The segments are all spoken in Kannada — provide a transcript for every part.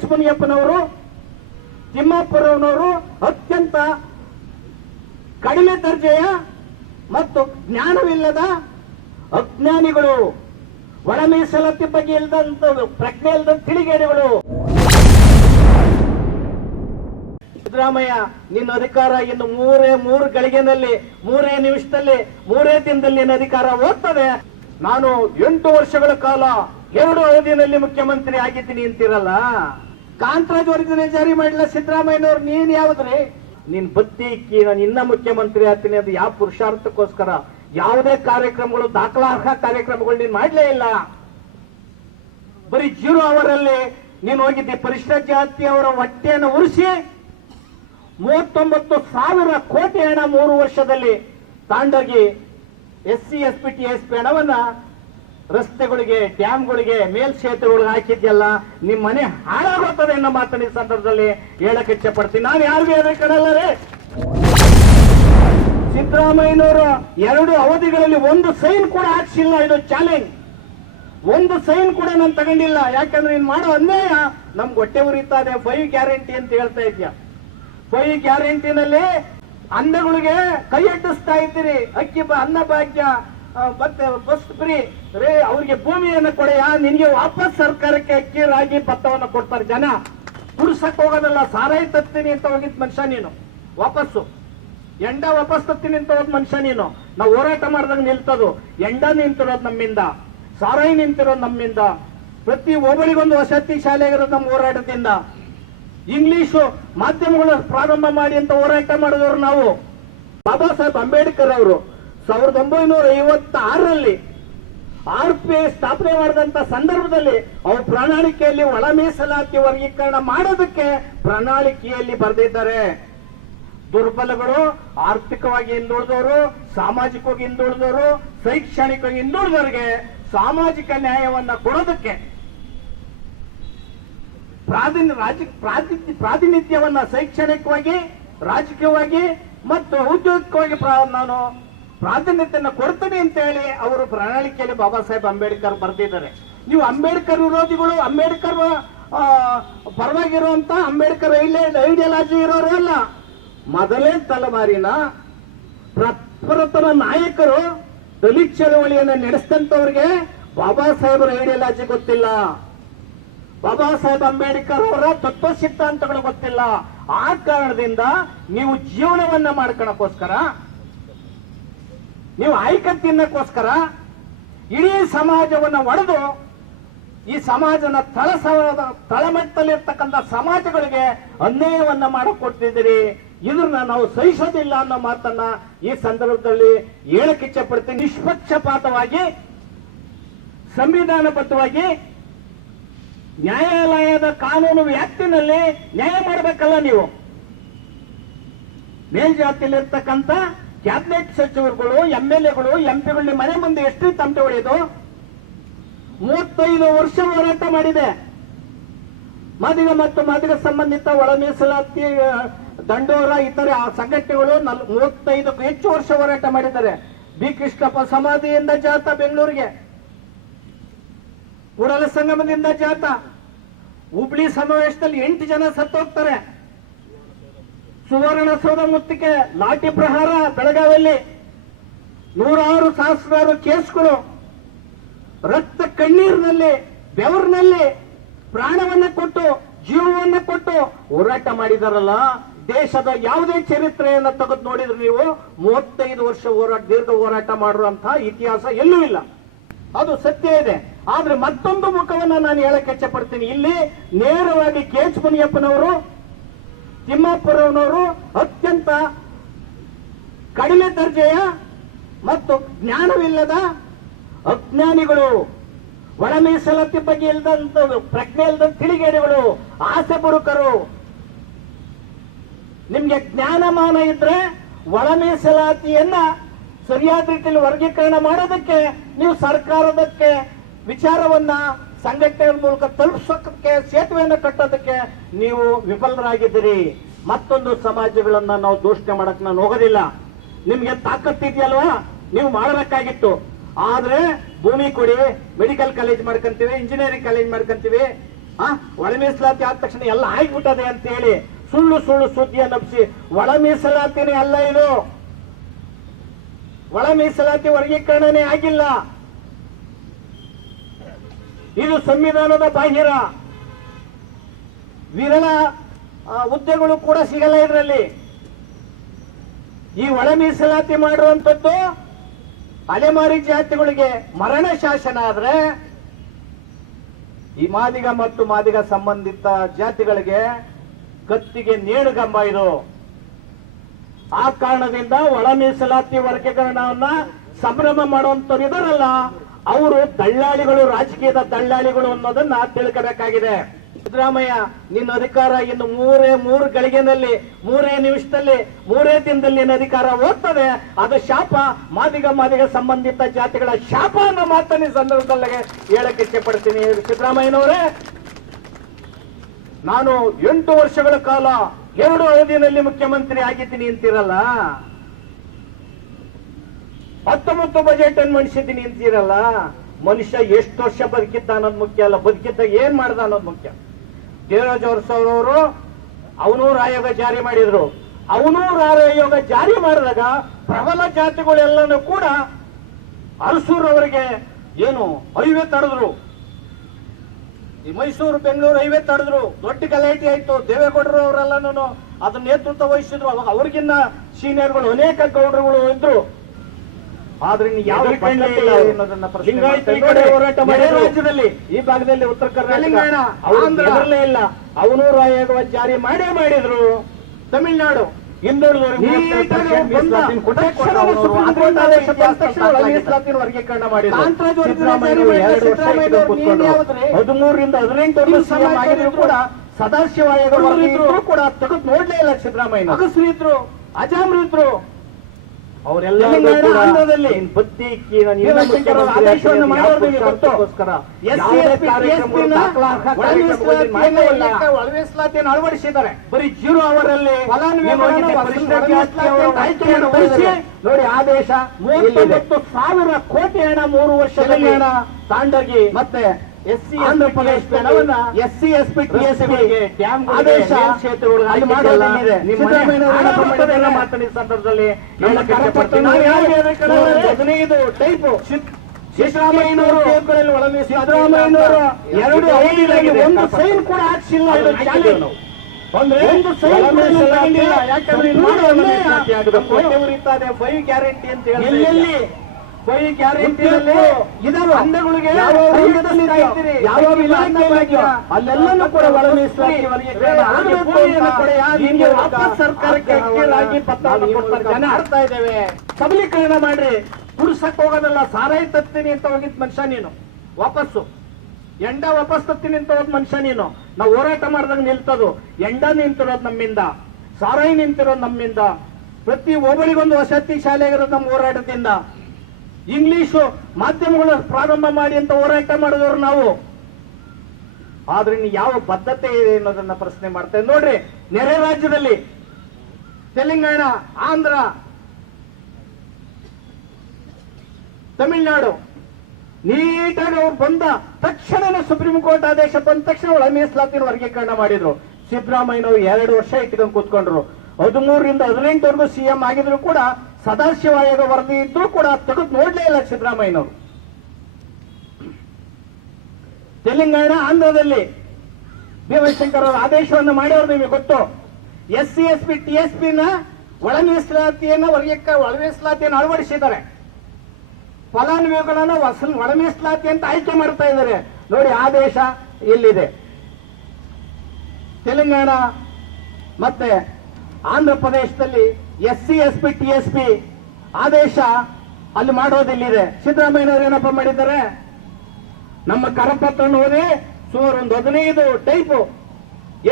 ಎಚ್ ಮುನಿಯಪ್ಪನವರು, ತಿಮ್ಮಾಪುರವನವರು ಅತ್ಯಂತ ಕಡಿಮೆ ದರ್ಜೆಯ ಮತ್ತು ಜ್ಞಾನವಿಲ್ಲದ ಅಜ್ಞಾನಿಗಳು, ಒಳ ಮೀಸಲಾತಿ ಬಗ್ಗೆ ಇಲ್ಲದಂತ ಪ್ರಜ್ಞೆ ಇಲ್ಲದ ತಿಳಿಗೇಡಿಗಳು. ಸಿದ್ದರಾಮಯ್ಯ, ನಿನ್ನ ಅಧಿಕಾರ ಇನ್ನು ಮೂರು ಗಳಿಗೆನಲ್ಲಿ, 3 ನಿಮಿಷದಲ್ಲಿ, 3 ದಿನದಲ್ಲಿ ನಿನ್ನ ಅಧಿಕಾರ ಹೋಗ್ತದೆ. ನಾನು 8 ವರ್ಷಗಳ ಕಾಲ 2 ಅವಧಿಯಲ್ಲಿ ಮುಖ್ಯಮಂತ್ರಿ ಆಗಿದ್ದೀನಿ ಅಂತಿರಲ್ಲ. ಕಾಂತರಾಜ್ ವರದಿನೇ ಜಾರಿ ಮಾಡಿಲ್ಲ ಸಿದ್ದರಾಮಯ್ಯನವ್ರು. ನೀನ್ ಯಾವ್ದ್ರಿ? ನೀನ್ ಬತ್ತಿ ನಾನು ಇನ್ನ ಮುಖ್ಯಮಂತ್ರಿ ಆಗ್ತೀನಿ ಅದು ಯಾವ ಪುರುಷಾರ್ಥಕ್ಕೋಸ್ಕರ? ಯಾವುದೇ ಕಾರ್ಯಕ್ರಮಗಳು, ದಾಖಲಾರ್ಹ ಕಾರ್ಯಕ್ರಮಗಳು ನೀನ್ ಮಾಡ್ಲೇ ಇಲ್ಲ. ಬರೀ 0 ಅವರಲ್ಲಿ ನೀನು ಹೋಗಿದ್ದಿ. ಪರಿಶಿಷ್ಟ ಜಾತಿಯವರ ಹೊಟ್ಟೆಯನ್ನು ಉರಿಸಿ 39,000 ಕೋಟಿ ಹಣ 3 ವರ್ಷದಲ್ಲಿ ತಾಂಡೋಗಿ SC, SP, TSP ಹಣವನ್ನ ರಸ್ತೆಗಳಿಗೆ, ಡ್ಯಾಮ್ಗಳಿಗೆ, ಮೇಲ್ಸೇತುವೆಗಳಿಗೆ ಹಾಕಿದ್ಯಲ್ಲ. ನಿಮ್ ಮನೆ ಹಾಳಾಗುತ್ತದೆ ಅನ್ನೋ ಮಾತನ್ನ ಈ ಸಂದರ್ಭದಲ್ಲಿ ಹೇಳಕ್ಕೆ ಇಚ್ಛೆ ಪಡ್ತೀನಿ. ನಾನು ಯಾರಿಗೂ ಹೇಳಕ್ಕಲ್ಲ. ಸಿದ್ದರಾಮಯ್ಯನವರು 2 ಅವಧಿಗಳಲ್ಲಿ 1 ಸೈನ್ ಕೂಡ ಹಾಕ್ಸಿಲ್ಲ. ಇದು ಚಾಲೆಂಜ್. 1 ಸೈನ್ ಕೂಡ ನಾನು ತಗೊಂಡಿಲ್ಲ. ಯಾಕಂದ್ರೆ ನೀನ್ ಮಾಡೋ ಅನ್ಯಾಯ ನಮ್ಗೆ ಹೊಟ್ಟೆ ಉರಿತಾ ಇದೆ. 5 ಗ್ಯಾರಂಟಿ ಅಂತ ಹೇಳ್ತಾ ಇದ್ಯಾ. 5 ಗ್ಯಾರಂಟಿನಲ್ಲಿ ಅನ್ನಗಳಿಗೆ ಕೈ ಅಡ್ಡಿಸ್ತಾ ಇದ್ದೀರಿ. ಅಕ್ಕಿ ಅನ್ನ ಭಾಗ್ಯ ಮತ್ತೆ ಬಸ್ ಫ್ರೀ ರೇ, ಅವ್ರಿಗೆ ಭೂಮಿಯನ್ನು ಕೊಡೆಯ, ನಿನ್ಗೆ ವಾಪಸ್ ಸರ್ಕಾರಕ್ಕೆ ಅಕ್ಕಿ, ರಾಗಿ, ಭತ್ತವನ್ನು ಕೊಡ್ತಾರೆ. ಜನ ಕುಡ್ಸಕ್ ಹೋಗೋದಲ್ಲ. ಸಾರಾಯಿ ತತ್ತೀನಿ ಅಂತ ಹೋಗಿದ್ ಮನುಷ್ಯ ನೀನು. ವಾಪಸ್ಸು ಎಂಡ ವಾಪಸ್ ತತ್ತೀನಿ ಅಂತ ಹೋದ್ ಮನುಷ್ಯ ನೀನು. ನಾವು ಹೋರಾಟ ಮಾಡಿದಾಗ ನಿಲ್ತದು. ಎಂಡ ನಿಂತಿರೋದು ನಮ್ಮಿಂದ, ಸಾರಾಯಿ ನಿಂತಿರೋದು ನಮ್ಮಿಂದ. ಪ್ರತಿ ಒಬ್ಬರಿಗೊಂದು ವಸತಿ ಶಾಲೆ ಇರೋದು ನಮ್ಮ ಹೋರಾಟದಿಂದ. ಇಂಗ್ಲಿಷು ಮಾಧ್ಯಮಗಳು ಪ್ರಾರಂಭ ಮಾಡಿ ಅಂತ ಹೋರಾಟ ಮಾಡಿದವರು ನಾವು. ಬಾಬಾ ಸಾಹೇಬ್ ಅಂಬೇಡ್ಕರ್ ಅವರು 1956ರಲ್ಲಿ RPI ಸ್ಥಾಪನೆ ಮಾಡಿದಂತ ಸಂದರ್ಭದಲ್ಲಿ ಅವ್ರ ಪ್ರಣಾಳಿಕೆಯಲ್ಲಿ ಒಳ ಮೀಸಲಾತಿ ವರ್ಗೀಕರಣ ಮಾಡೋದಕ್ಕೆ ಪ್ರಣಾಳಿಕೆಯಲ್ಲಿ ಬರೆದಿದ್ದಾರೆ. ದುರ್ಬಲಗಳು, ಆರ್ಥಿಕವಾಗಿ ಹಿಂದುಳಿದವರು, ಸಾಮಾಜಿಕವಾಗಿ ಹಿಂದುಳಿದವರು, ಶೈಕ್ಷಣಿಕವಾಗಿ ಹಿಂದುಳಿದವರಿಗೆ ಸಾಮಾಜಿಕ ನ್ಯಾಯವನ್ನ ಕೊಡೋದಕ್ಕೆ ಪ್ರಾತಿನಿಧ್ಯವನ್ನ ಶೈಕ್ಷಣಿಕವಾಗಿ, ರಾಜಕೀಯವಾಗಿ ಮತ್ತು ಔದ್ಯೋಗಿಕವಾಗಿ ನಾನು ಪ್ರಾತಿನಿಧ್ಯನ ಕೊಡ್ತೀನಿ ಅಂತ ಹೇಳಿ ಅವರು ಪ್ರಣಾಳಿಕೆಯಲ್ಲಿ ಬಾಬಾ ಸಾಹೇಬ್ ಅಂಬೇಡ್ಕರ್ ಬರೆದಿದ್ದಾರೆ. ನೀವು ಅಂಬೇಡ್ಕರ್ ವಿರೋಧಿಗಳು, ಅಂಬೇಡ್ಕರ್ ಪರವಾಗಿರುವಂತ, ಅಂಬೇಡ್ಕರ್ ಐಡಿಯಾಲಜಿ ಇರೋರು ಅಲ್ಲ. ಮೊದಲೇ ತಲೆಮಾರಿನ ಪ್ರಪ್ರಥಮ ನಾಯಕರು ದಲಿತ ಚಳವಳಿಯನ್ನು ನಡೆಸಿದಂತವ್ರಿಗೆ ಬಾಬಾ ಸಾಹೇಬರ ಐಡಿಯಾಲಜಿ ಗೊತ್ತಿಲ್ಲ. ಬಾಬಾ ಸಾಹೇಬ್ ಅಂಬೇಡ್ಕರ್ ಅವರ ತತ್ವ ಸಿದ್ಧಾಂತಗಳು ಗೊತ್ತಿಲ್ಲ. ಆ ಕಾರಣದಿಂದ ನೀವು ಜೀವನವನ್ನ ಮಾಡ್ಕೊಳಕ್ಕೋಸ್ಕರ, ನೀವು ಆಯ್ಕೆ ತಿನ್ನಕ್ಕೋಸ್ಕರ ಇಡೀ ಸಮಾಜವನ್ನ ಒಡೆದು ಈ ಸಮಾಜನ ತಳಮಟ್ಟದಲ್ಲಿರ್ತಕ್ಕಂಥ ಸಮಾಜಗಳಿಗೆ ಅನ್ಯಾಯವನ್ನ ಮಾಡಿಕೊಡ್ತಿದ್ದೀರಿ. ಇದನ್ನ ನಾವು ಸಹಿಸೋದಿಲ್ಲ ಅನ್ನೋ ಮಾತನ್ನ ಈ ಸಂದರ್ಭದಲ್ಲಿ ಹೇಳಕ್ಕೆ ಇಚ್ಛೆ ಪಡ್ತೀನಿ. ನಿಷ್ಪಕ್ಷಪಾತವಾಗಿ, ಸಂವಿಧಾನಬದ್ಧವಾಗಿ, ನ್ಯಾಯಾಲಯದ ಕಾನೂನು ವ್ಯಾಪ್ತಿನಲ್ಲಿ ನ್ಯಾಯ ಮಾಡಬೇಕಲ್ಲ. ನೀವು ಮೇಲ್ಜಾತಿಯಲ್ಲಿರ್ತಕ್ಕಂಥ ಕ್ಯಾಬಿನೆಟ್ ಸಚಿವರುಗಳು, MLAಗಳು, MP ಗಳು ಮನೆ ಮುಂದೆ ಎಷ್ಟು ತಮಟೆ ಹೊಡೆಯೋದು? 35 ವರ್ಷ ಹೋರಾಟ ಮಾಡಿದೆ. ಮಾದಿಗ ಮತ್ತು ಮಾದಿಗ ಸಂಬಂಧಿತ ಒಳ ಮೀಸಲಾತಿ, ದಂಡೋರ, ಇತರೆ ಸಂಘಟನೆಗಳು 35ಕ್ಕೂ ಹೆಚ್ಚು ವರ್ಷ ಹೋರಾಟ ಮಾಡಿದ್ದಾರೆ. ಬಿ ಕೃಷ್ಣಪ್ಪ ಸಮಾಧಿಯಿಂದ ಜಾಥಾ ಬೆಂಗಳೂರಿಗೆ, ಕೂಡಲ ಸಂಗಮದಿಂದ ಜಾಥಾ, ಹುಬ್ಳಿ ಸಮಾವೇಶದಲ್ಲಿ 8 ಜನ ಸತ್ತೋಗ್ತಾರೆ. ಸುವರ್ಣಸೌಧ ಮುತ್ತಿಗೆ ಲಾಠಿ ಪ್ರಹಾರ ಬೆಳಗಾವಿಯಲ್ಲಿ, 106 ಸಹಸ್ರಾರು ಕೇಸ್ಗಳು, ರಕ್ತ ಕಣ್ಣೀರಿನಲ್ಲಿ, ಬೆವರಿನಲ್ಲಿ ಪ್ರಾಣವನ್ನ ಕೊಟ್ಟು, ಜೀವವನ್ನ ಕೊಟ್ಟು ಹೋರಾಟ ಮಾಡಿದಾರಲ್ಲ. ದೇಶದ ಯಾವುದೇ ಚರಿತ್ರೆಯನ್ನ ತೆಗೆದು ನೋಡಿದ್ರೆ ನೀವು 35 ವರ್ಷ ದೀರ್ಘ ಹೋರಾಟ ಮಾಡಿರುವಂತಹ ಇತಿಹಾಸ ಎಲ್ಲೂ ಇಲ್ಲ. ಅದು ಸತ್ಯ ಇದೆ. ಆದ್ರೆ ಮತ್ತೊಂದು ಮುಖವನ್ನ ನಾನು ಹೇಳಕ್ಕೆ ಇಚ್ಛೆ ಪಡ್ತೀನಿ. ಇಲ್ಲಿ ನೇರವಾಗಿ KH ಮುನಿಯಪ್ಪನವರು, ತಿಮ್ಮಾಪುರವನವರು ಅತ್ಯಂತ ಕಡಿಮೆ ದರ್ಜೆಯ ಮತ್ತು ಜ್ಞಾನವಿಲ್ಲದ ಅಜ್ಞಾನಿಗಳು, ಒಳ ಮೀಸಲಾತಿ ಬಗ್ಗೆ ಇಲ್ಲದಂತ ಪ್ರಜ್ಞೆ ಇಲ್ಲದ ತಿಳಿಗೇಡಿಗಳು, ಆಸೆ ಬುರುಕರು. ನಿಮ್ಗೆ ಜ್ಞಾನಮಾನ ಇದ್ರೆ ಒಳ ಮೀಸಲಾತಿಯನ್ನ ಸರಿಯಾದ ರೀತಿಯಲ್ಲಿ ವರ್ಗೀಕರಣ ಮಾಡೋದಕ್ಕೆ ನೀವು ಸರ್ಕಾರದಕ್ಕೆ ವಿಚಾರವನ್ನ ಸಂಘಟನೆಗಳ ಮೂಲಕ ತಲುಪಿಸೋದಕ್ಕೆ, ಸೇತುವೆಯನ್ನು ಕಟ್ಟೋದಕ್ಕೆ ನೀವು ವಿಫಲರಾಗಿದ್ದೀರಿ. ಮತ್ತೊಂದು ಸಮಾಜಗಳನ್ನ ನಾವು ದೂಷಣೆ ಮಾಡಕ್ ನಾನು ಹೋಗೋದಿಲ್ಲ. ನಿಮ್ಗೆ ತಾಕತ್ತಿದೆಯಲ್ವಾ, ನೀವು ಮಾಡಬೇಕಾಗಿತ್ತು. ಆದ್ರೆ ಭೂಮಿ ಕೊಡಿ, ಮೆಡಿಕಲ್ ಕಾಲೇಜ್ ಮಾಡ್ಕೊಂತೀವಿ, ಇಂಜಿನಿಯರಿಂಗ್ ಕಾಲೇಜ್ ಮಾಡ್ಕೊಂತೀವಿ, ಒಳ ಮೀಸಲಾತಿ ಆದ ತಕ್ಷಣ ಎಲ್ಲ ಆಗ್ಬಿಟ್ಟದೆ ಅಂತ ಹೇಳಿ ಸುಳ್ಳು ಸುಳ್ಳು ಸುದ್ದಿಯನ್ನು ಹಬ್ಬಿಸಿ ಒಳ ಮೀಸಲಾತಿನೇ ಅಲ್ಲ ಇದು. ಒಳ ಮೀಸಲಾತಿ ವರ್ಗೀಕರಣನೇ ಆಗಿಲ್ಲ. ಇದು ಸಂವಿಧಾನದ ಬಾಹಿರ. ವಿರಳ ಹುದ್ದೆಗಳು ಕೂಡ ಸಿಗಲ್ಲ ಇದರಲ್ಲಿ. ಈ ಒಳ ಮೀಸಲಾತಿ ಮಾಡುವಂಥದ್ದು ಅಲೆಮಾರಿ ಜಾತಿಗಳಿಗೆ ಮರಣ ಶಾಸನ ಆದ್ರೆ ಈ ಮಾದಿಗ ಮತ್ತು ಮಾದಿಗ ಸಂಬಂಧಿತ ಜಾತಿಗಳಿಗೆ ಕತ್ತಿಗೆ ನೇಣುಗಂಬ ಇದು. ಆ ಕಾರಣದಿಂದ ಒಳ ಮೀಸಲಾತಿ ವರ್ಗೀಕರಣವನ್ನ ಸಂಭ್ರಮ ಮಾಡುವಂತವ್ರು ಇದರಲ್ಲ, ಅವರು ದಳ್ಳಾಳಿಗಳು, ರಾಜಕೀಯದ ದಳ್ಳಾಳಿಗಳು ಅನ್ನೋದನ್ನ ತಿಳ್ಕೋಬೇಕಾಗಿದೆ. ಸಿದ್ದರಾಮಯ್ಯ, ನಿನ್ನ ಅಧಿಕಾರ ಇನ್ನು ಮೂರು ಗಳಿಗೆನಲ್ಲಿ, 3 ನಿಮಿಷದಲ್ಲಿ, 3 ದಿನದಲ್ಲಿ ನಿನ್ನ ಅಧಿಕಾರ ಹೋಗ್ತದೆ. ಅದು ಶಾಪ, ಮಾದಿಗ ಸಂಬಂಧಿತ ಜಾತಿಗಳ ಶಾಪ ಅನ್ನೋ ಮಾತನ್ನ ಈ ಸಂದರ್ಭದಲ್ಲಿ ಹೇಳಕ್ಕೆ ಇಚ್ಛೆ ಪಡ್ತೀನಿ. ಸಿದ್ದರಾಮಯ್ಯನವರೇ, ನಾನು 8 ವರ್ಷಗಳ ಕಾಲ 2 ಅವಧಿಯಲ್ಲಿ ಮುಖ್ಯಮಂತ್ರಿ ಆಗಿದ್ದೀನಿ ಅಂತೀರಲ್ಲ, 19 ಬಜೆಟ್ ಅನ್ನು ಮಂಡಿಸಿದ್ದೀನಿ ಅಂತೀರಲ್ಲ. ಮನುಷ್ಯ ಎಷ್ಟು ವರ್ಷ ಬದುಕಿದ್ದ ಅನ್ನೋದು ಮುಖ್ಯ ಅಲ್ಲ, ಬದುಕಿದ್ದ ಏನ್ ಮಾಡ್ದ ಅನ್ನೋದು ಮುಖ್ಯ. ದೇವರಾಜ್ ಅವರು ಅವನೂರು ಆಯೋಗ ಜಾರಿ ಮಾಡಿದ್ರು. ಅವನೂರು ಆಯೋಗ ಜಾರಿ ಮಾಡಿದಾಗ ಪ್ರಬಲ ಜಾತಿಗಳೆಲ್ಲನೂ ಕೂಡ ಅರಸೂರವರಿಗೆ ಏನು ಹೈವೇ ತಡೆದ್ರು, ಈ ಮೈಸೂರು ಬೆಂಗಳೂರು ಹೈವೇ ತಡೆದ್ರು. ದೊಡ್ಡ ಗಲಾಟೆ ಆಯ್ತು. ದೇವೇಗೌಡರು ಅವರೆಲ್ಲನೂ ಅದನ್ನ ನೇತೃತ್ವ ವಹಿಸಿದ್ರು. ಅವಾಗ ಅವ್ರಿಗಿನ್ನ ಸೀನಿಯರ್ಗಳು ಅನೇಕ ಗೌಡರುಗಳು ಇದ್ರು. ಆದ್ರೆ ಯಾವ ರಾಜ್ಯದಲ್ಲಿ, ಈ ಭಾಗದಲ್ಲಿ ಉತ್ತರ ಕರ್ನಾಟಕ ಇಲ್ಲ, ಅವನೂರು ಆಯೋಗ ಜಾರಿ ಮಾಡಿದ್ರು. ತಮಿಳುನಾಡು ವರ್ಗೀಕರಣ ಮಾಡಿದ್ರು. 13ರಿಂದ 18 ಕೂಡ ಸದಾಶಿವ ಆಯೋಗ ಕೂಡ ತೆಗೆದು ನೋಡ್ಲೇ ಇಲ್ಲ ಸಿದ್ದರಾಮಯ್ಯ. ಅಗಸ್ರಿದ್ರು, ಅಜಾಮ್ರಿದ್ರು, ಅವರೆಲ್ಲ ಆದೇಶವನ್ನು ಮಾಡೋದಕ್ಕೋಸ್ಕರ ಒಳಮೀಸಲಾತಿಯನ್ನು ಅಳವಡಿಸಿದ್ದಾರೆ. ಬರೀ 0 ಅವರಲ್ಲಿ ನೋಡಿ ಆದೇಶ 39,000 ಕೋಟಿ ಹಣ 3 ವರ್ಷದಲ್ಲಿ ಹಣ ತಾಂಡಗಿ ಮತ್ತೆ SC SP TSP ಆದೇಶ ಮಾತನಾಡಿದ ಸಂದರ್ಭದಲ್ಲಿ ಟೈಪು ಸಿದ್ದರಾಮಯ್ಯನವರು 2 ಅವಧಿಗಳಲ್ಲಿ 1 ಸೈನ್ ಕೂಡ ಹಾಕಿಸಿಲ್ಲ. ಒಂದು ಸೈನ್ ಯಾಕಂದ್ರೆ 5 ಗ್ಯಾರಂಟಿ ಅಂತ ಹೇಳಿ 5 ಗ್ಯಾರಂಟಿಯಲ್ಲಿ ಇದಾವೆ ಅಂಗಗಳಿಗೆ ಯಾವ ಇಲಾಖೆಯಲ್ಲಿ ಅಲ್ಲೆಲ್ಲನೂ ಕೂಡ ಒಳ ಮೀಸಲಾತಿ ವಾಪಸ್ ಸರ್ಕಾರಕ್ಕೆ ಪತ್ರ ಜನ ಆಡ್ತಾ ಇದ್ದೇವೆ. ಸಬಲೀಕರಣ ಮಾಡ್ರಿ, ಕುಡ್ಸಕ್ ಹೋಗೋದಲ್ಲ. ಸಾರಾಯಿ ತತ್ತೀನಿ ಅಂತ ಹೋಗಿದ್ ಮನುಷ್ಯ ನೀನು, ವಾಪಸ್ಸು ಎಂಡ ವಾಪಸ್ ತತ್ತೀನಿ ಅಂತ ಹೋದ್ ಮನುಷ್ಯ ನೀನು. ನಾವು ಹೋರಾಟ ಮಾಡಿದಾಗ ನಿಲ್ತದು. ಎಂಡ ನಿಂತಿರೋದು ನಮ್ಮಿಂದ, ಸಾರಾಯಿ ನಿಂತಿರೋದು ನಮ್ಮಿಂದ. ಪ್ರತಿ ಒಬ್ಬರಿಗೊಂದು ವಸತಿ ಶಾಲೆ ಆಗಿರೋದು ನಮ್ಮ ಹೋರಾಟದಿಂದ. ಇಂಗ್ಲಿಷು ಮಾಧ್ಯಮಗಳು ಪ್ರಾರಂಭ ಮಾಡಿ ಅಂತ ಹೋರಾಟ ಮಾಡಿದವರು ನಾವು. ಆದ್ರೆ ಇನ್ನು ಯಾವ ಬದ್ಧತೆ ಇದೆ ಅನ್ನೋದನ್ನ ಪ್ರಶ್ನೆ ಮಾಡ್ತೇವೆ. ನೋಡ್ರಿ, ನೆರೆ ರಾಜ್ಯದಲ್ಲಿ ತೆಲಂಗಾಣ, ಆಂಧ್ರ, ತಮಿಳುನಾಡು ನೀಟಾಗಿ ಅವ್ರು ಬಂದ ತಕ್ಷಣನೇ ಸುಪ್ರೀಂ ಕೋರ್ಟ್ ಆದೇಶ ಬಂದ ತಕ್ಷಣ ಒಳ ಮೀಸಲಾತಿನ ವರ್ಗೀಕರಣ ಮಾಡಿದ್ರು. ಸಿದ್ದರಾಮಯ್ಯನವರು 2 ವರ್ಷ ಇಟ್ಕೊಂಡು ಕೂತ್ಕೊಂಡ್ರು. 13ರಿಂದ 18 CM ಆಗಿದ್ರು ಕೂಡ ಸದಾಶಿವ ಆಯೋಗ ವರದಿ ಇದ್ರೂ ಕೂಡ ತೆಗೆದು ನೋಡ್ಲೇ ಇಲ್ಲ ಸಿದ್ದರಾಮಯ್ಯನವರು. ತೆಲಂಗಾಣ, ಆಂಧ್ರದಲ್ಲಿ ಭೀಮಶಂಕರ್ ಅವರು ಆದೇಶವನ್ನು ಮಾಡಿದ್ರು. ನಿಮಗೆ ಗೊತ್ತು, SC SP TSP ನ ಒಳ ಮೀಸಲಾತಿಯನ್ನು ಒಳ ಮೀಸಲಾತಿಯನ್ನು ಅಳವಡಿಸಿದ್ದಾರೆ. ಫಲಾನುಭವಿಗಳನ್ನ ಒಳ ಮೀಸಲಾತಿ ಅಂತ ಆಯ್ಕೆ ಮಾಡ್ತಾ ಇದ್ದಾರೆ. ನೋಡಿ ಆದೇಶ ಎಲ್ಲಿದೆ. ತೆಲಂಗಾಣ ಮತ್ತೆ ಆಂಧ್ರ ಪ್ರದೇಶದಲ್ಲಿ SC SP TSP ಆದೇಶ ಅಲ್ಲಿ ಮಾಡೋದಿಲ್ಲಿದೆ. ಸಿದ್ದರಾಮಯ್ಯನವರು ಏನಪ್ಪ ಮಾಡಿದ್ದಾರೆ, ನಮ್ಮ ಕರಪತ್ರ ಓದಿ ಸುಮಾರು ಒಂದು 15 ಟೈಪು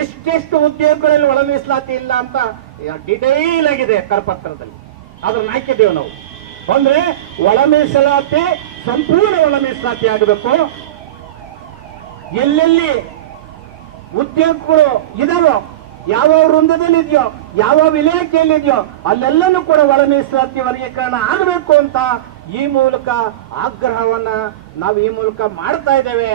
ಎಷ್ಟೆಷ್ಟು ಉದ್ಯೋಗಗಳಲ್ಲಿ ಒಳ ಮೀಸಲಾತಿ ಇಲ್ಲ ಅಂತ ಡಿಟೈಲ್ ಆಗಿದೆ ಕರಪತ್ರದಲ್ಲಿ. ಅದನ್ನ ಹಾಕಿದ್ದೇವೆ ನಾವು. ಅಂದ್ರೆ ಒಳ ಮೀಸಲಾತಿ ಸಂಪೂರ್ಣ ಒಳ ಮೀಸಲಾತಿ ಆಗಬೇಕು. ಎಲ್ಲೆಲ್ಲಿ ಉದ್ಯೋಗಗಳು ಇದಾವೋ, ಯಾವ ವೃಂದದಲ್ಲಿ ಇದೆಯೋ, ಯಾವ ಇಲಾಖೆಯಲ್ಲಿ ಇದೆಯೋ ಅಲ್ಲೆಲ್ಲನೂ ಕೂಡ ಒಳ ಮೀಸಲಾತಿ ವರ್ಗೀಕರಣ ಆಗಬೇಕು ಅಂತ ಈ ಮೂಲಕ ಆಗ್ರಹವನ್ನ ನಾವು ಈ ಮೂಲಕ ಮಾಡ್ತಾ ಇದ್ದೇವೆ.